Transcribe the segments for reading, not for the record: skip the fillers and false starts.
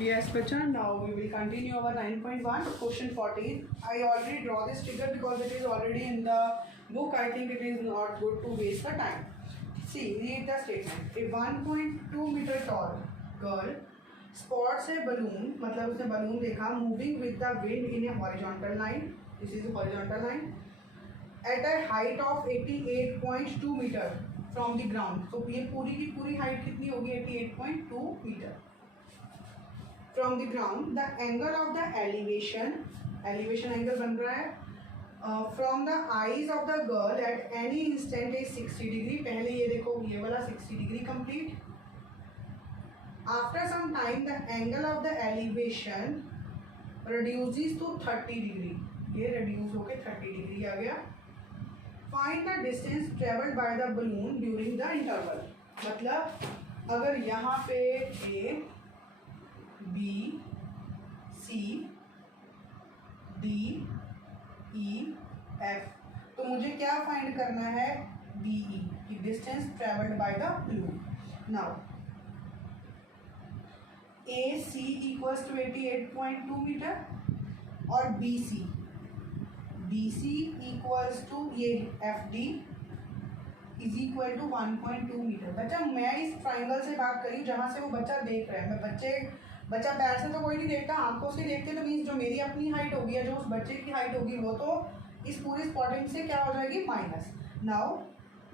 Yes, Bachchan. Now we will continue our 9.1 question 14. I already draw this figure because it is already in the book. I think it is not good to waste the time. See, read the statement. A 1.2 meter tall girl spots a balloon, मतलब उसने balloon देखा moving with the wind in a horizontal line. This is a horizontal line at a height of 88.2 meter from the ground. So ये पूरी की पूरी height कितनी होगी? 88.2 meter. From the ground, the angle of the elevation angle बन रहा है from the eyes of the girl at any instant is 60 degree. पहले ये देखो ये वाला 60 degree complete. After some time the angle of the elevation reduces to 30 degree. ये reduce होके 30 degree आ गया. Find the distance traveled by the balloon during the interval. मतलब अगर यहाँ पे A B C D E F तो मुझे क्या फाइंड करना है? D E की distance travelled by the balloon. Now A C equals to 88.2 metre और B C इक्वल्स टू ये F D is equal to 1.2 metre. बच्चा मैं इस ट्राइंगल से बात करी जहाँ से वो बच्चा देख रहा है. मैं बच्चा पैर से तो कोई नहीं देखता, आंखों से देखते तो मीन्स जो मेरी अपनी हाइट होगी या जो उस बच्चे की हाइट होगी वो तो इस पूरी स्पॉटिंग से क्या हो जाएगी? Minus. Now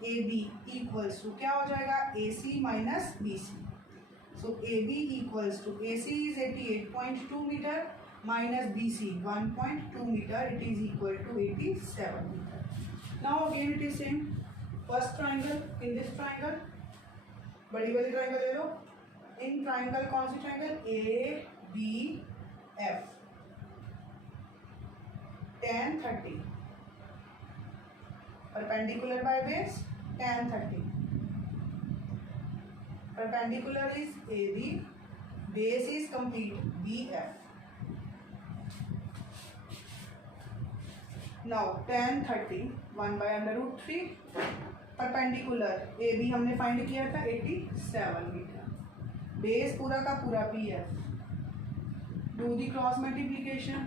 A B equals to क्या हो जाएगा? A C minus B C. So A B equals to A C is 88.2 metre minus B C 1.2 metre. It is equal to 87 metre. Now again it is same. First triangle in this triangle बड़ी वाली triangle ले लो. In triangle कौन सी triangle? A B F tan 30 perpendicular by base tan 30. Perpendicular is A B, base is complete B F. Now tan 30 1/√3 perpendicular A B हमने find किया था 87 metre. Base पूरा का पूरा B F. Do the cross multiplication.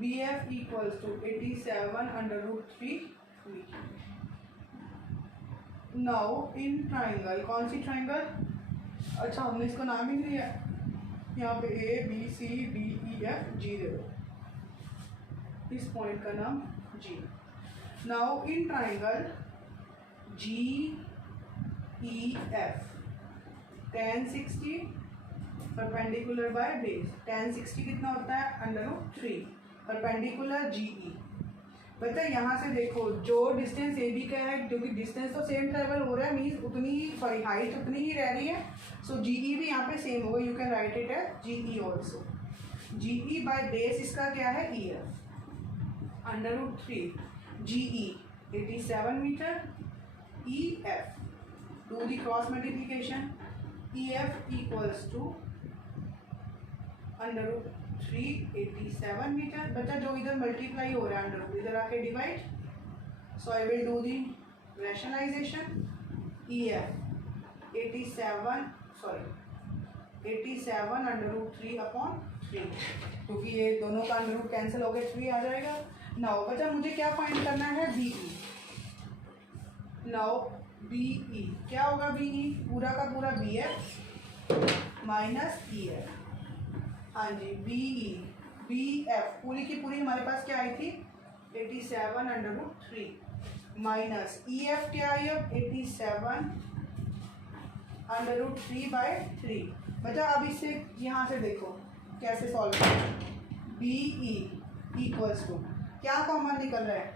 B F equals to 87/√3 metre. Now in triangle कौन सी triangle? अच्छा हमने इसको नाम ही नहीं दिया. यहाँ पे A B C D E F G दे दो. इस पॉइंट का नाम G. Now in triangle G E F tan 60 perpendicular by base. tan 60 कितना होता है? √3 परपेंडिकुलर जी ई. बता यहाँ से देखो जो डिस्टेंस ए बी का है क्योंकि डिस्टेंस तो सेम ट्रेवल हो रहा है मीन्स उतनी ही सॉरी हाइट उतनी ही रह रही है. सो जी ई भी यहाँ पे सेम होगा. You can write it as G E also. G E by base इसका क्या है? E F √3 G E 87 metre E F. Do the cross multiplication. EF equals to √3 87 metre. बच्चा जो इधर मल्टीप्लाई हो रहा है इधर आके divide. So I will do the rationalisation. EF 87 √3/3 क्योंकि ये दोनों का √ कैंसिल हो गया 3 आ जाएगा. नाउ बच्चा मुझे क्या फाइंड करना है? BE. नाउ BE क्या होगा? BE पूरा का पूरा BF माइनस EF. हाँ जी BF पूरी की पूरी हमारे पास क्या आई थी? 87/√3 माइनस EF क्या आई? अब 87/√3/3. बच्चा अब इसे यहाँ से देखो कैसे सॉल्व करें. BE इक्वल्स टू क्या कॉमन निकल रहा है?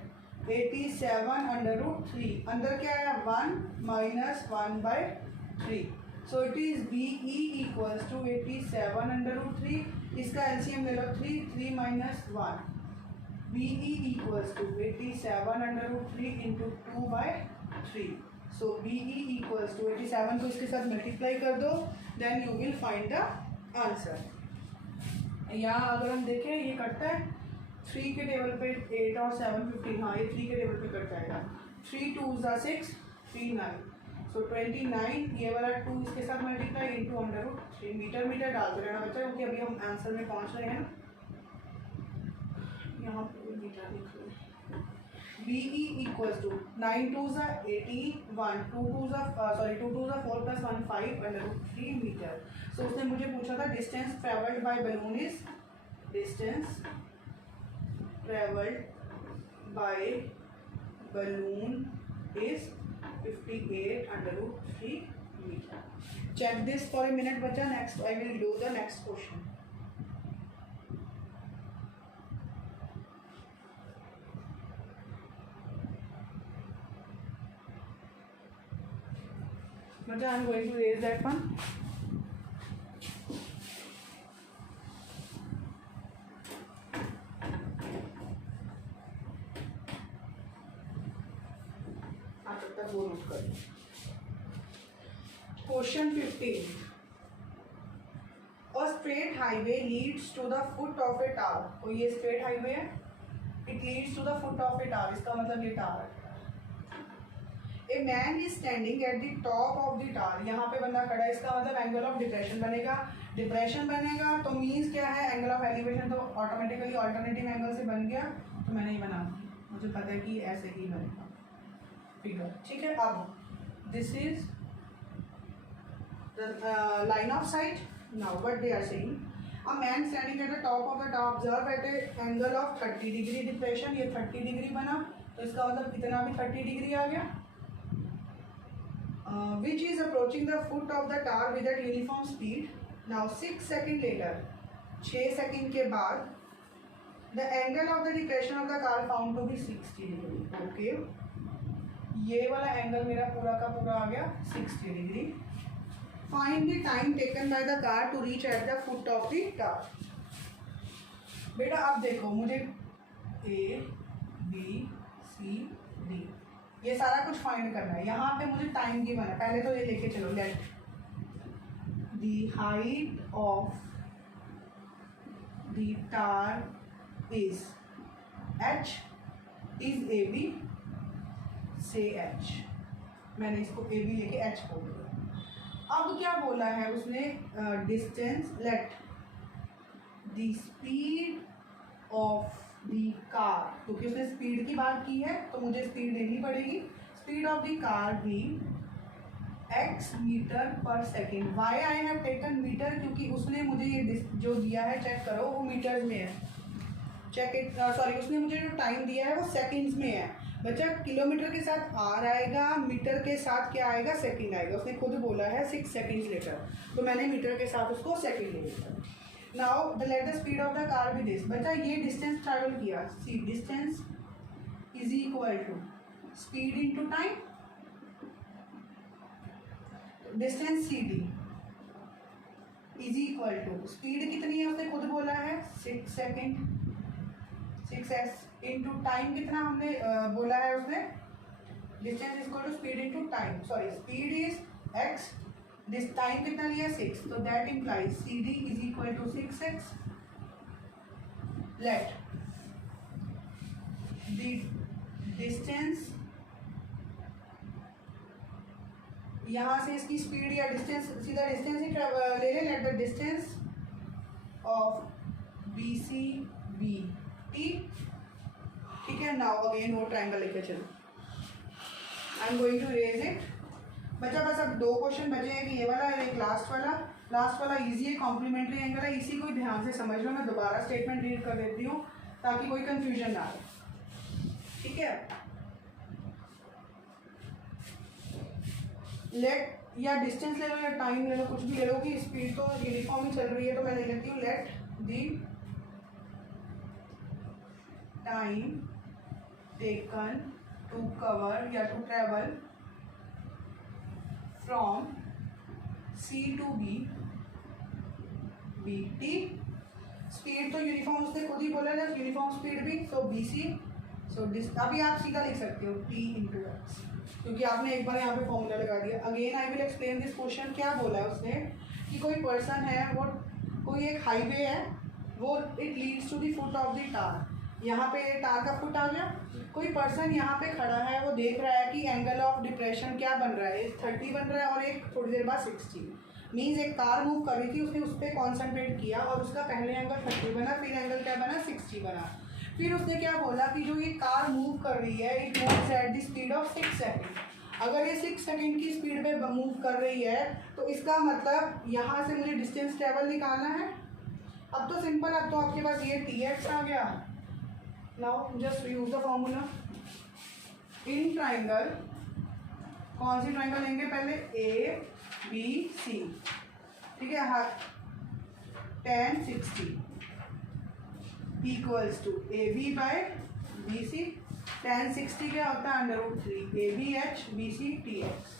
87/√3. अंदर क्या है? 1 minus 1/3. So it is BE equals to 87/√3. इसका एलसीएम ले लो 3 minus 1. BE equals to 87/√3 into 2/3. सो BE इक्वल्स टू 87 को इसके साथ मल्टीप्लाई कर दो then you will find the answer. यहाँ अगर हम देखें ये कटता है 3 के टेबल पे 8 और 7 15. हाँ ये 3 के टेबल पे कट जाएगा. 3 2 6 3 9. सो 29 ये वाला 2 इसके साथ मल्टीप्लाई इंटू √3 मीटर मीटर डालते रहना बच्चा, क्योंकि अभी हम आंसर में पहुंच रहे हैं ना। यहाँ पे मीटर लिख लो। BE इक्वल्स टू 9 2 ज़ा 81 2 2 ज़ा 4 + 1 5 √3 मीटर। सो उसने मुझे पूछा था distance travelled bye balloon is, distance travelled bye balloon is 58 √3 meter. Check this for a minute बच्चा, next I will do the next question. बच्चा I am going to raise that one. वो note कर। Question 15, a straight highway leads to the foot of a tower. तो ये straight highway है, it leads to the foot of a tower, इसका मतलब ये tower है। A man is standing at the top of the tower, यहाँ पे बंदा खड़ा है, इसका मतलब एंगल ऑफ डिप्रेशन बनेगा। डिप्रेशन बनेगा तो मीन्स क्या है, एंगल ऑफ एलिवेशन तो ऑटोमेटिकली अल्टरनेटिव एंगल से बन गया, तो मैंने ये बना दिया, मुझे पता है कि ऐसे ही बनेगा फिगर, ठीक है। अब this is the line of sight. Now what they are saying, a man standing at the top of the tower observe at a angle of 30 degree depression, ये 30 डिग्री बना, तो इसका मतलब इतना भी 30 डिग्री आ गया। Which is approaching the foot of the tower with at uniform speed. Now 6 second later, 6 second के बाद the angle of the depression of the car found to be 60 degree. Okay, ये वाला एंगल मेरा पूरा का पूरा आ गया 60 degree. Find the time taken by the car to reach at the foot of the tower. बेटा अब देखो, मुझे A B C D ये सारा कुछ फाइंड करना है। यहाँ पे मुझे टाइम गिवन है, पहले तो ये लेके चलो, let the height of the tower is H, is AB से H, मैंने इसको A B लेके H बोल दिया। अब क्या बोला है उसने, distance, late the speed of the car, क्योंकि उसने स्पीड की बात की है तो मुझे स्पीड देनी पड़ेगी। स्पीड ऑफ द कार भी x मीटर पर second. Why I have taken metre, क्योंकि उसने मुझे ये जो दिया है, चेक करो, वो मीटर्स में है। चेक इट, सॉरी, उसने मुझे जो टाइम दिया है वो सेकेंड्स में है। बच्चा किलोमीटर के साथ आर आएगा, मीटर के साथ क्या आएगा, सेकंड आएगा। उसने खुद बोला है 6 सेकेंड्स लेटर, तो मैंने मीटर के साथ उसको सेकंड ले लिया। Now the let the speed of the car be this. बच्चा ये डिस्टेंस ट्रैवल किया, C distance is equal to speed into time, distance C D is equal to speed कितनी है उसने खुद बोला है 6 सेकेंड, 6s इंटू टाइम कितना हमने बोला है उसने, distance is equal to speed into time, sorry speed is x, this time कितना लिया 6, तो that implies C D is equal to 6x। Let the distance, यहाँ से इसकी स्पीड या डिस्टेंस, सीधा डिस्टेंस ही ले लें। Let the distance of B C B T, ठीक है। नाउ अगेन वो ट्रायंगल लेके चलो, I am going to raise it. बच्चा बस अब 2 क्वेश्चन बचे हैं, कि ये वाला है, एक लास्ट वाला इजी है, कॉम्प्लीमेंट्री एंगल है, इसी को ध्यान से समझ लो। मैं दोबारा स्टेटमेंट रीड कर देती हूँ ताकि कोई कंफ्यूजन ना आए, ठीक है। लेट, या डिस्टेंस ले लो या टाइम ले लो, कुछ भी ले लो, कि स्पीड तो यूनिफॉर्म ही चल रही है, तो मैं ले लेती हूँ let the time taken to cover या to travel from C to B, BT। Speed तो यूनिफॉर्म उसने खुद ही बोला ना, यूनिफॉर्म स्पीड भी, सो BC। सो अभी आप सीधा लिख सकते हो T इंटू एक्स, क्योंकि आपने एक बार यहाँ पे फॉर्मूला लगा दिया। Again I will explain this question. क्या बोला है उसने, कि कोई पर्सन है, वो कोई एक हाईवे है, वो it leads to the foot of the tower. यहाँ पे टार का फुट आ गया। कोई पर्सन यहाँ पे खड़ा है, वो देख रहा है कि एंगल ऑफ डिप्रेशन क्या बन रहा है, 30 बन रहा है और एक थोड़ी देर बाद 60। मीन्स एक कार मूव कर रही थी, उसने उस पर कॉन्सेंट्रेट किया और उसका पहले एंगल 30 बना, फिर एंगल क्या बना, 60 बना। फिर उसने क्या बोला कि जो ये कार मूव कर रही है, it moves at the speed of 6 second. अगर ये 6 सेकेंड की स्पीड पे मूव कर रही है तो इसका मतलब यहाँ से मुझे डिस्टेंस ट्रेवल निकालना है। अब तो सिंपल, अब तो आपके पास ये tx आ गया। Now just use the formula in triangle. कौन सी ट्राइंगल लेंगे पहले, ए बी सी, ठीक है। हाँ, tan 60 equals to A B by B C. tan 60 क्या होता है, √3 A B H B C T X.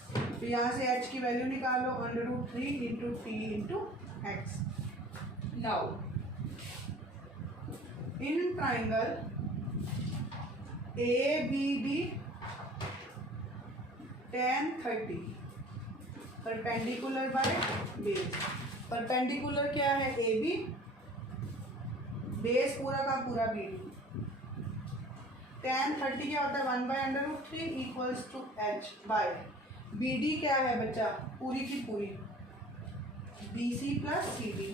तो यहाँ से h की वैल्यू निकालो, √3 into T into X. Now in triangle A B D tan 30 perpendicular by base. Perpendicular क्या है, ए बी, बेस पूरा का पूरा बी डी। tan 30 क्या होता है, 1/√3 equals to h by B D क्या है बच्चा, पूरी की पूरी B C plus C D.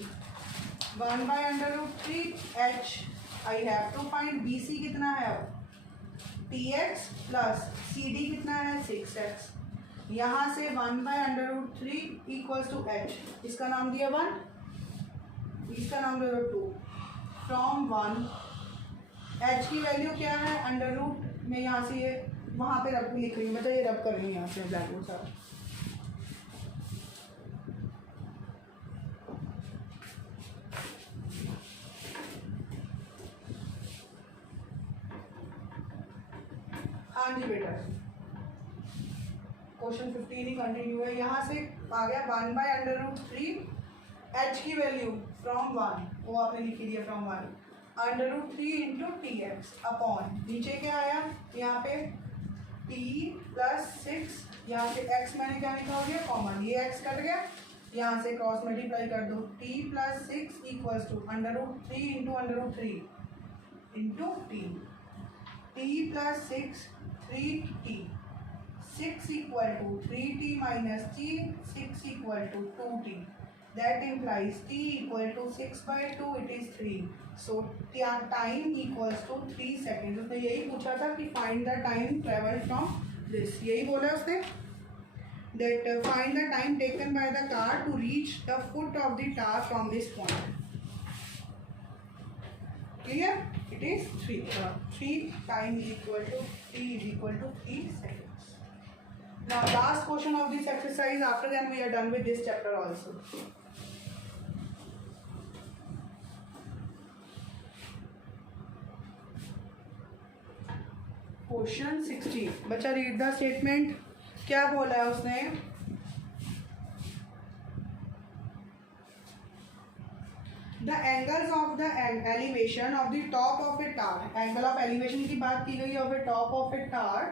1/√3 h I have to find B C कितना है, T X plus C D कितना है, 6x। यहाँ से 1/√3 इक्वल्स टू h, इसका नाम दिया 1, इसका नाम दिया 2। फ्रॉम 1 h की वैल्यू क्या है, √ में यहाँ से ये वहाँ पे रब लिख रही हूँ, मतलब ये रब कर रही हूँ यहाँ से ब्लैक बोर्ड सारा। हाँ जी बेटा, क्वेश्चन 15 ही कंटिन्यू है। यहाँ से आ गया 1/√3 h की वैल्यू फ्रॉम 1, वो आपने लिखी दिया from 1, √3 into T x upon, नीचे क्या आया यहाँ पे t प्लस 6, यहाँ से x मैंने क्या लिखा हो गया कॉमन, ये x कट गया, यहाँ से क्रॉस मल्टीप्लाई कर दो, t plus 6 equals to √3 into √3 into t plus 6 3t, 6 equal to 3t minus t, 6 equal to 2t, that implies t equal to 6/2, it is 3. So time equals to 3 seconds. उसने यही पूछा था कि find the time travel from this, यही बोला उसने, that find the time taken by the car to reach the foot of the tower from this point. Clear? It is 3. 3 time equal to t is equal to 3 seconds. Now last question of this exercise, after that we are done with this chapter also. Question 16, बच्चा read the statement. क्या बोला है उसने, the angles of the elevation of the top of a tower, angle of elevation की बात की गई है of a top of a tower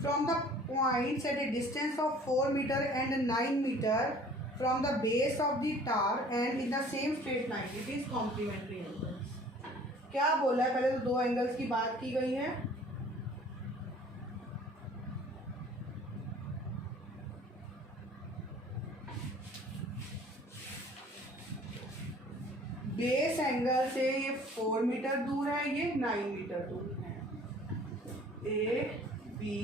from the points at a distance of 4 metre and 9 metre from the base of the tower and in the same straight line, it is complementary angles. क्या बोला है, पहले तो दो angles की बात की गई है, बेस एंगल से ये 4 मीटर दूर है, ये 9 मीटर दूर है, A B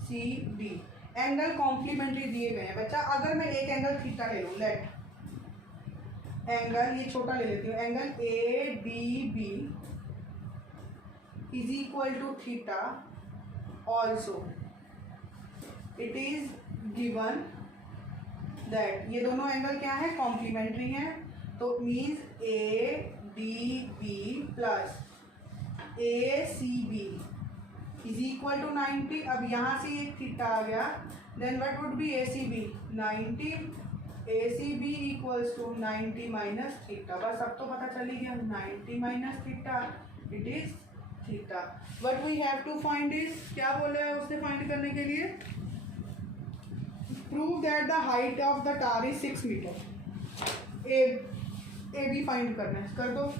C D. Angle complementary दिए गए हैं बच्चा। अगर मैं एक एंगल थीटा ले लूँ, लेट एंगल ये छोटा ले लेती हूँ, angle A D B is equal to theta, also it is given that ये दोनों एंगल क्या है, कॉम्प्लीमेंट्री हैं। तो means A D B plus A C B is equal to 90। अब यहाँ से एक थीटा आ गया, then what would be A C B, 90, A C B equals to 90 minus theta. बस अब तो पता चल ही गया, 90 minus theta it is theta. What we have to find is, क्या बोला है उसने फाइंड करने के लिए, prove that the height of the tower is 6 metre. A A B find करना है, कर दो।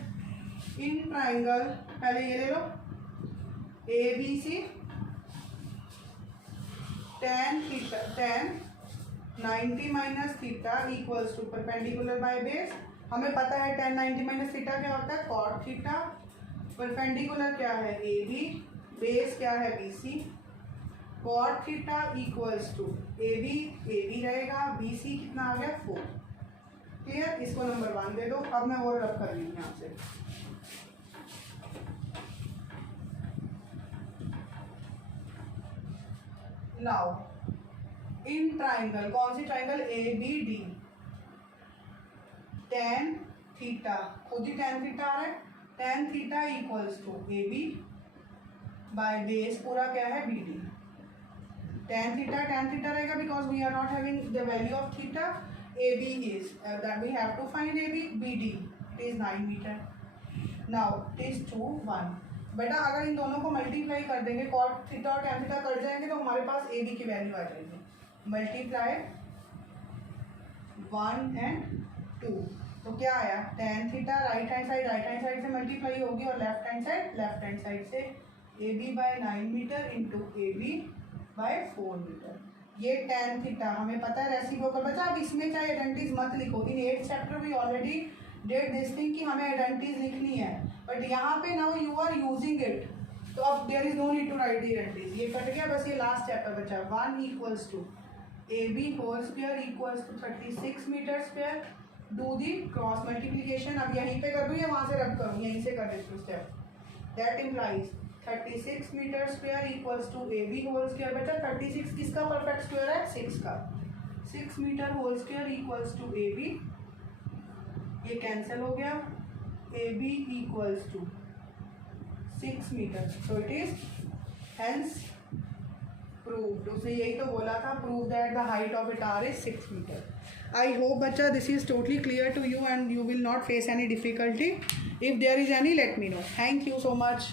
इन ट्राइंगल पहले ये ले लो, A B C tan theta tan 90 minus theta equals to perpendicular by base. हमें पता है tan 90 माइनस थीटा क्या होता है, cot थीटा। परपेंडिकुलर क्या है, ए बी, बेस क्या है, B C. cot theta equals to A B रहेगा, बी सी कितना आ गया 4। क्लियर, इसको नंबर 1 दे दो। अब मैं और रब कर रही हूँ यहाँ से। नाउ इन ट्राइंगल, कौन सी triangle, A B D, tan theta, खुद ही tan थीटा आ रहा है, tan theta equals to A B by base पूरा क्या है, बी डी। tan थीटा रहेगा because we are not having the value of theta. A B is that we have to find A B, B D it is 9 metre. Now it is 2 1। बेटा अगर इन दोनों को multiply कर देंगे, cot theta और tan theta कर जाएंगे तो हमारे पास ए बी की वैल्यू आ जाएगी। मल्टीप्लाई 1 and 2 तो क्या आया, tan theta right hand side से मल्टीप्लाई होगी और लेफ्ट हैंड साइड से A B by 9 metre into A B by 4 metre. ये tan थीटा हमें पता है रेसिप्रोकल। बच्चा अब इसमें चाहे आइडेंटिटीज मत लिखो, in 8th chapter we already did this thing कि हमें आइडेंटिटीज लिखनी है, बट यहाँ पे now you are using it, तो अब there is no need to write the identities. ये कट गया, बस ये लास्ट चैप्टर बचा। 1 equals to A B whole square equals to 36 metre square. Do the cross multiplication. अब यहीं पे कर दूँ या वहाँ से रब करूँ, यहीं से कर देती हूँ step. That implies 36 metre square equals to A B whole square. बेटा 36 किसका परफेक्ट स्क्वायर है, 6 का। 6 metre whole square equals to A B, ये कैंसिल हो गया, A B equals to 6 metre. So it is hence proved. उसने यही तो बोला था, prove that the height of it are is 6 metre. I hope बच्चा this is totally clear to you and you will not face any difficulty. If there is any, let me know. Thank you so much.